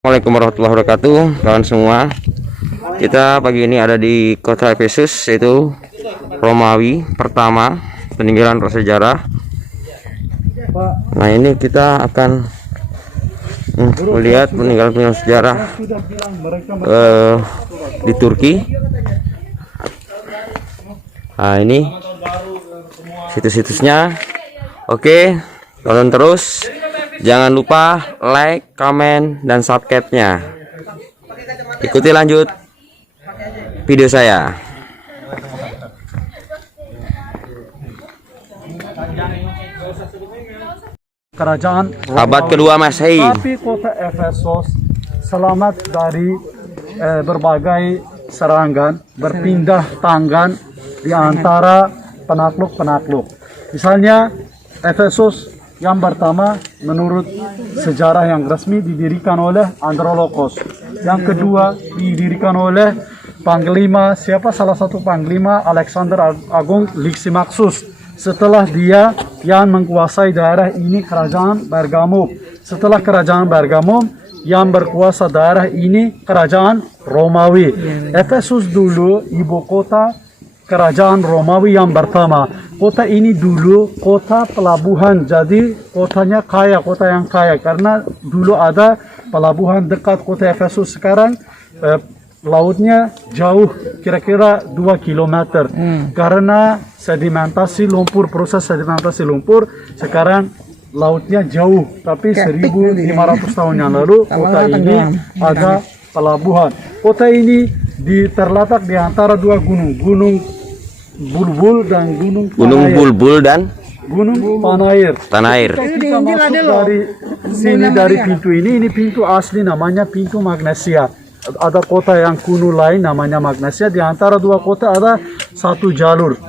Assalamualaikum warahmatullahi wabarakatuh, kawan semua. Kita pagi ini ada di kota Efesus, yaitu Romawi pertama, peninggalan prasejarah. Nah, ini kita akan melihat peninggalan sejarah di Turki. Nah, ini situs-situsnya. Oke, tonton terus. Jangan lupa like, komen, dan subscribe-nya. Ikuti lanjut video saya. Kerajaan Abad kedua Masehi. Tapi kota Efesus selamat dari berbagai serangan, berpindah tangan di antara penakluk-penakluk. Misalnya Efesus yang pertama menurut sejarah yang resmi didirikan oleh Andronikos. Yang kedua didirikan oleh Panglima, salah satu Panglima Alexander Agung Lysimaxus. Setelah dia yang menguasai daerah ini kerajaan Bergamo. Setelah kerajaan Bergamo yang berkuasa daerah ini kerajaan Romawi. Efesus dulu ibu kota kerajaan Romawi yang pertama. Kota ini dulu kota pelabuhan, jadi kotanya kaya, kota yang kaya. Karena dulu ada pelabuhan dekat kota Efesus. Sekarang lautnya jauh, kira-kira 2 km. Karena sedimentasi lumpur, proses sedimentasi lumpur, sekarang lautnya jauh. Tapi 1500 tahun yang lalu kota ini ada pelabuhan. Kota ini terletak di antara dua gunung, Gunung Bulbul dan Gunung Panair. Kita masuk dari sini, dari pintu ini pintu asli namanya pintu Magnesia. Ada kota yang kuno lain namanya Magnesia. Di antara dua kota ada satu jalur.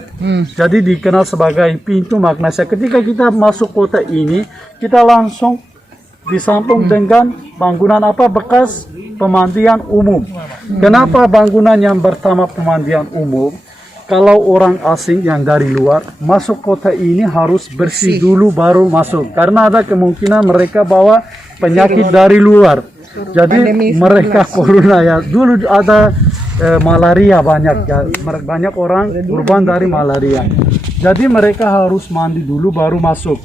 Jadi dikenal sebagai pintu Magnesia. Ketika kita masuk kota ini, kita langsung disambung dengan bangunan bekas pemandian umum. Kenapa bangunan yang pertama pemandian umum? Kalau orang asing yang dari luar masuk kota ini harus bersih dulu baru masuk. Karena ada kemungkinan mereka bawa penyakit dari luar. Jadi mereka corona ya. Dulu ada malaria banyak ya. Banyak orang korban dari malaria. Jadi mereka harus mandi dulu baru masuk.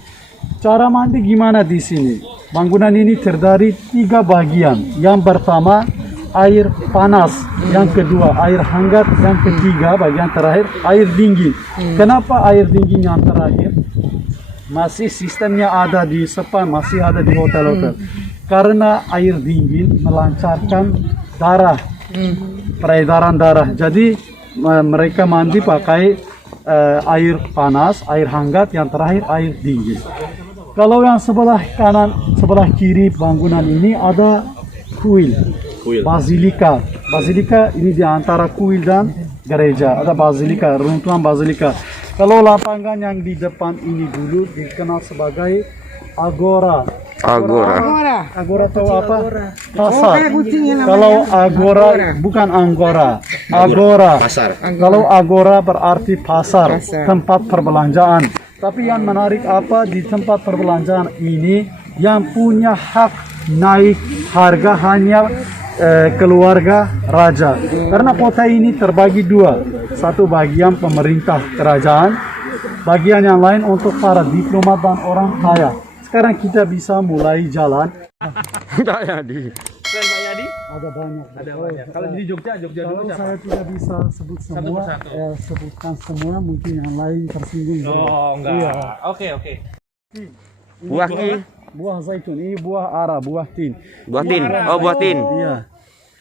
Cara mandi gimana di sini? Bangunan ini terdiri 3 bagian. Yang pertama air panas, yang kedua air hangat, yang ketiga bagian terakhir air dingin. Kenapa air dingin yang terakhir? Masih sistemnya ada di spa, masih ada di hotel-hotel. Karena air dingin melancarkan darah, peredaran darah. Jadi mereka mandi pakai air panas, air hangat, yang terakhir air dingin. Kalau yang sebelah kanan, sebelah kiri bangunan ini ada kuil. Basilika. Basilika ini di antara kuil dan gereja. Ada basilika, runtuhan basilika. Kalau lapangan yang di depan ini dulu dikenal sebagai agora. Agora tahu apa? Pasar. Kalau agora bukan anggora. Agora. Pasar. Kalau agora berarti pasar, tempat perbelanjaan. Tapi yang menarik di tempat perbelanjaan ini yang punya hak naik harga hanya keluarga raja. Karena kota ini terbagi 2. Satu bagian pemerintah kerajaan, bagian yang lain untuk para diplomat dan orang kaya. Sekarang kita bisa mulai jalan. Pak Yadi. Ada banyak. Kalau di Jogja dulu Kalau siapa? saya tidak bisa sebut semua, sebutkan semua, mungkin yang lain tersinggung. Oh, enggak. Iya. Oke. Buah zaitun, ini buah ara, buah tin. Buah tin. Oh, buah tin. Iya.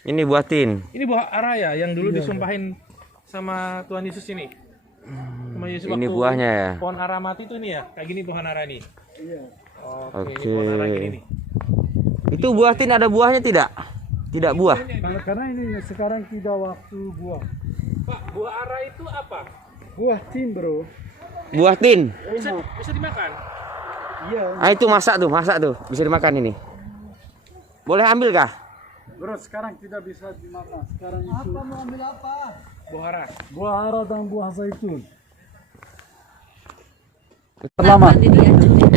Ini buah tin. Ini buah araya yang dulu disumpahin sama Tuhan Yesus ini. Sama Yesus Ini waktu buahnya ya. Pohon ara mati tuh nih ya. Kayak gini pohon ara nih. Iya. Oke. Ini pohon ara gini nih. Itu buah tin ada buahnya tidak? Tidak buah. Karena ini sekarang tidak waktu buah. Pak, buah ara itu apa? Buah tin, bro. Buah tin. Bisa dimakan? Iya. Ah, itu masak tuh. Bisa dimakan ini. Boleh ambil kah? Bro, sekarang tidak bisa dimakan. Sekarang itu. Mau ambil apa? Buah ara. Buah ara dan buah zaitun. Selamat.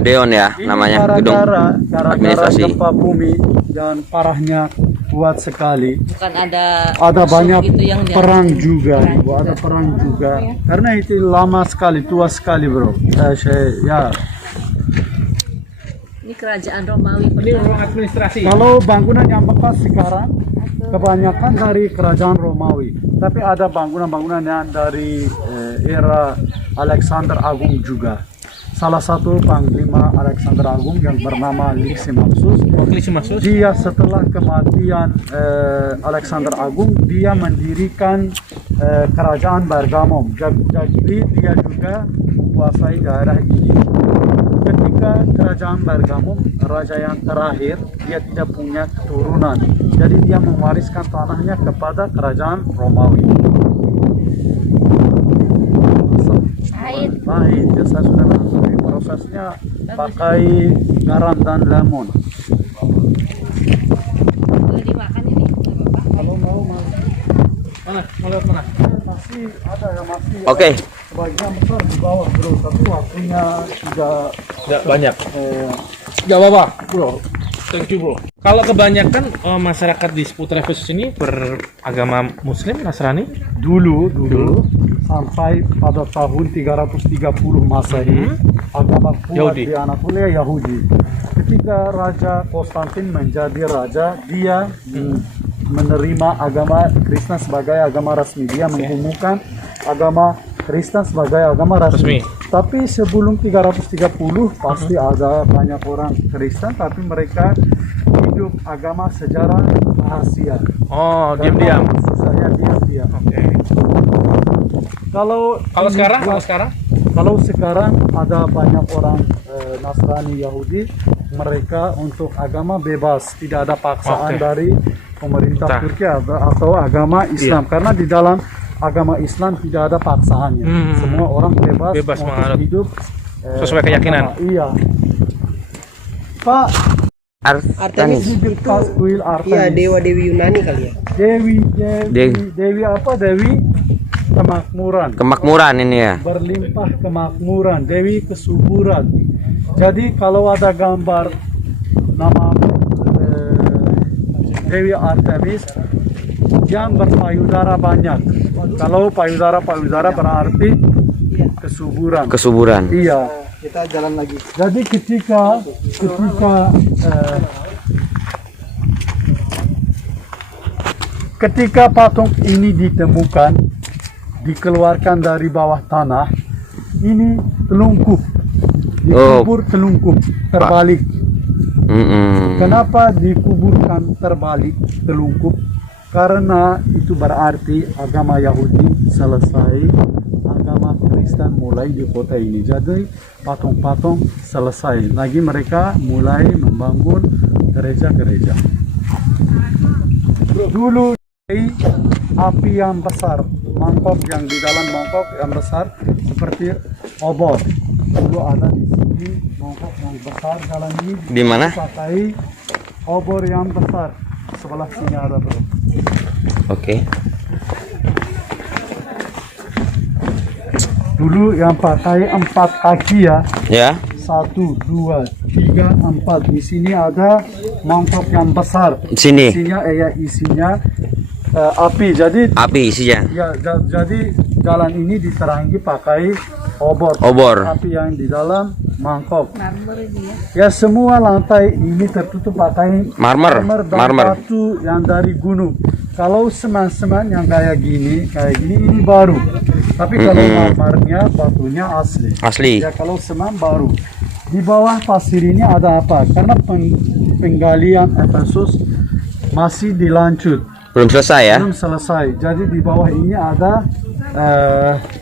Gideon ya Ini namanya, gedung gara-gara administrasi. gempa bumi dan parahnya kuat sekali. Bukan ada Banyak gitu yang di perang atas. juga, Ibu. Ada perang juga. Karena itu lama sekali, tua sekali, bro. Ya, Ini kerajaan Romawi Ini pertama. ruang administrasi. kalau bangunan yang bekas sekarang kebanyakan dari kerajaan Romawi. Tapi ada bangunan-bangunan yang dari era Alexander Agung juga. Salah satu panglima Alexander Agung yang bernama Lysimachus. Lysimachus. Dia setelah kematian Alexander Agung, dia mendirikan kerajaan Bergamo. Jadi dia juga menguasai daerah ini. Ketika kerajaan Bergamo, raja yang terakhir, dia tidak punya keturunan. Jadi dia mewariskan tanahnya kepada kerajaan Romawi. Baik, ya saya sudah langsung. Prosesnya pakai garam dan lemon. Boleh dimakan ini? Nggak apa-apa. Kalau mau Mana? Mau lewat mana? masih ada yang masih Oke. sebagian besar di bawah, bro. Tapi waktunya tidak Tidak banyak. eh, Gak apa-apa, bro. Thank you, bro. Kalau kebanyakan masyarakat di seputar Efesus ini beragama Muslim, Nasrani. dulu sampai pada tahun 330 Masehi agama kuat Yahudi. di Anatolia Yahudi. Ketika Raja Konstantin menjadi raja, dia menerima agama Kristen sebagai agama resmi. Dia mengumumkan agama Kristen sebagai agama resmi. Tapi sebelum 330 pasti ada banyak orang Kristen, tapi mereka hidup agama sejarah rahasia. Oh, diam-diam. Saya diam-diam. Oke. Kalau Kalau ini sekarang? kalau sekarang ada banyak orang Nasrani Yahudi, mereka untuk agama bebas, tidak ada paksaan Oke. dari pemerintah Nah. Turki atau agama Islam. Karena di dalam agama Islam tidak ada paksaannya. Semua orang bebas untuk menganut hidup sesuai keyakinan. Iya. Pak, Artemis. Diberkas kuil Artemis. Iya, dewa-dewi Yunani kali ya. Dewi apa? Dewi kemakmuran. Kemakmuran ini ya. Berlimpah kemakmuran, Dewi kesuburan. Jadi kalau ada gambar nama Dewi Artemis yang berpayudara banyak. Kalau payudara berarti kesuburan. Kesuburan. Iya. Kita jalan lagi. Jadi ketika ketika patung ini ditemukan, dikeluarkan dari bawah tanah, ini telungkup, dikubur telungkup, terbalik. Kenapa dikuburkan terbalik, telungkup? Karena itu berarti agama Yahudi selesai, agama Kristen mulai di kota ini. Jadi patung-patung selesai. Lagi mereka mulai membangun gereja-gereja. Dulu api yang besar, mangkok yang di dalam mangkok yang besar seperti obor. Dulu ada di sini mangkok yang besar, jalan ini Di mana? pakai obor yang besar. Sebelah sini ada, bro. Oke. Dulu yang pakai 4 kaki ya. Ya. 1, 2, 3, 4. Di sini ada mangkok yang besar. Sini. Isinya api. Jadi Api isinya. ya jadi jalan ini diterangi pakai obor. Api yang di dalam mangkok. Marmer ini ya. Ya semua lantai ini tertutup pakai Marmer. dan batu yang dari gunung. Kalau semen-semen yang kayak gini ini baru. Tapi kalau marmernya batunya asli. Asli. Ya kalau semen baru. Di bawah pasir ini ada apa? Karena penggalian Efesus masih dilanjut. Belum selesai ya. Belum selesai. Jadi di bawah ini ada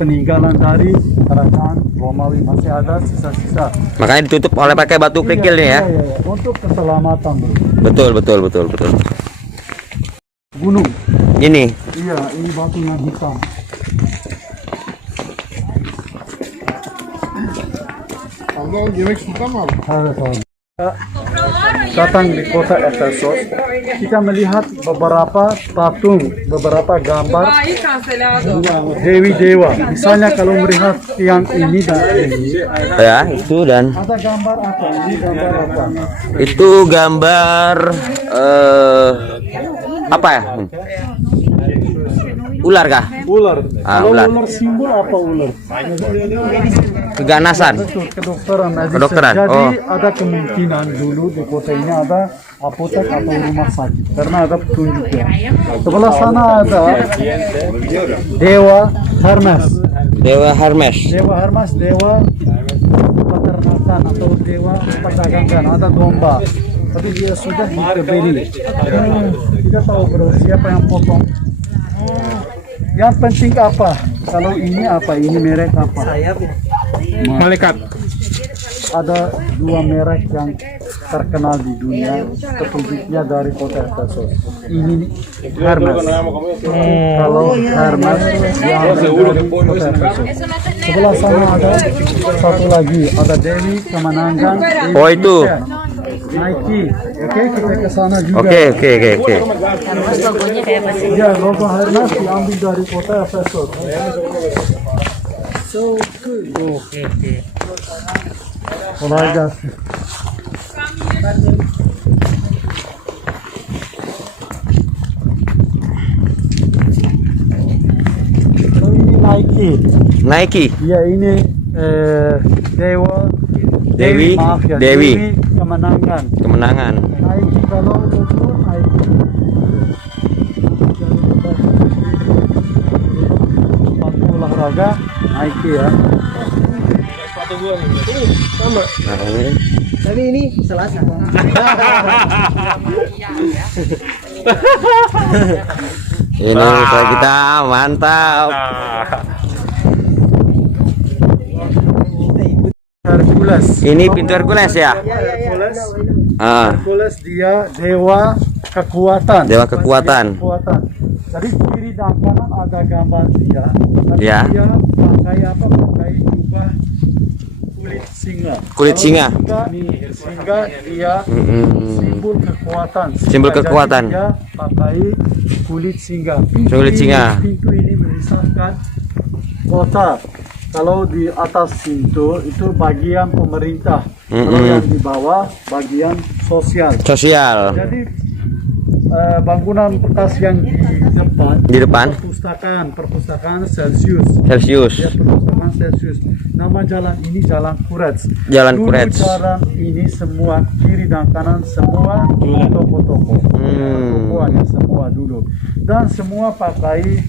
peninggalan dari kerajaan Romawi, masih ada sisa-sisa. Makanya ditutup oleh pakai batu kerikil nih ya. Iya. Untuk keselamatan, bro. Betul. Gunung. Ini. Iya, ini batu yang hitam. Kalau yemek suka mal. Ada. datang di kota Efesus, kita melihat beberapa patung, beberapa gambar dewi dewa. Misalnya kalau melihat yang ini dan ini, Ya, itu dan ada gambar apa? Ini gambar apa? itu gambar apa ya? Ular kah? Ular. Ah, Kalau ular. ular simbol apa ular? Keganasan. Betul, kedokteran. Kedokteran, Jadi oh. ada kemungkinan dulu di kota ini ada apotek atau rumah sakit karena ada petunjuknya. Sebelah sana ada Dewa Hermes. Dewa Hermes. Dewa Hermes, dewa peternakan atau dewa perdagangan. Ada domba, tapi dia sudah dibeli. Tidak tahu bro siapa yang potong. Yang penting apa? Kalau ini apa? Ini merek apa? Malaikat. Ada dua merek yang terkenal di dunia, petunjuknya dari kota Efesus. Ini Hermes. Kalau Hermes diambil dari kota Efesus. Sebelah sana ada satu lagi, ada Dewi Kemenangan. Dewi Oh, itu. Kristen. Nike. Oke, kita ke sana juga. Oke. Terus logonya kayak apa sih? Ya, logo Hermes diambil dari kota Efesus. So good. Oke. Kolay gelsin. Kalau ini Nike. Nike. Ya ini Dewa Dewi. maaf ya, Dewi. Kemenangan. Kemenangan. Nike kalau logo Nike. Sepatu olahraga Nike ya. Nah, ini. Tapi ini Selasa. Ini kalau kita mantap. Hercules. Ini pintu Hercules ya? Hercules. Ah, Hercules dia dewa kekuatan. Dewa kekuatan. Kekuatan. Jadi kiri dan kanan ada gambar dia. Tapi Ya. dia pakai apa? Pakai jubah kulit singa. Kulit singa. Singa dia simbol kekuatan. Simbol Jadi kekuatan. dia pakai kulit singa. Kulit singa. Pintu ini memisahkan kota. Kalau di atas pintu itu bagian pemerintah, kalau yang di bawah bagian sosial. Sosial. Jadi bangunan bekas yang Di depan. perpustakaan Celsius. Celsius. Ya, perpustakaan Celsius. Nama jalan ini Jalan Kurets. Jalan Dulu Kurets. jalan ini semua kiri dan kanan semua toko-toko. Tokoan ya semua dulu. Dan semua pakai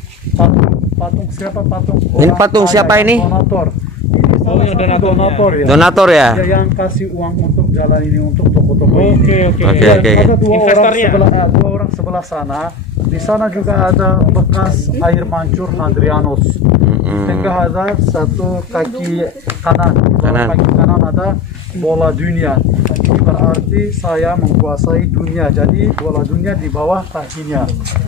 patung siapa patung? Ini orang patung kaya, siapa ini? Donator. Ini salah yang satu donator ya. Donator ya? Dia yang kasih uang untuk jalan ini untuk toko-toko ini. Oke. Oke. Ada Investornya. dua orang sebelah sana. Di sana juga ada bekas air mancur Hadrianus. Tengah ada satu kaki kanan. Kaki kanan ada bola dunia. Ini berarti saya menguasai dunia. Jadi bola dunia di bawah kakinya.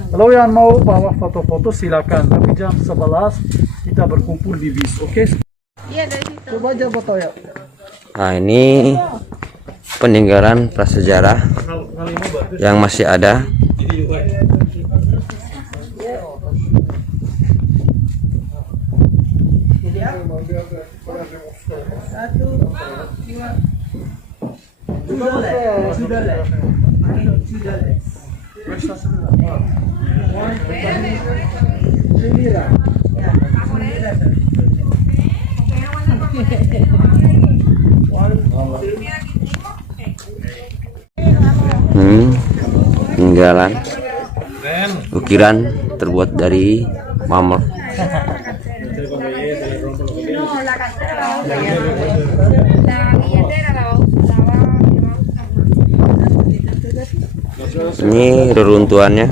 Kalau yang mau bawa foto-foto silakan. Tapi jam 11 kita berkumpul di bis. Oke? Iya dari situ. Coba aja foto ya. Nah, ini peninggalan prasejarah yang masih ada. Peninggalan ukiran terbuat dari marmer. Ini reruntuhannya.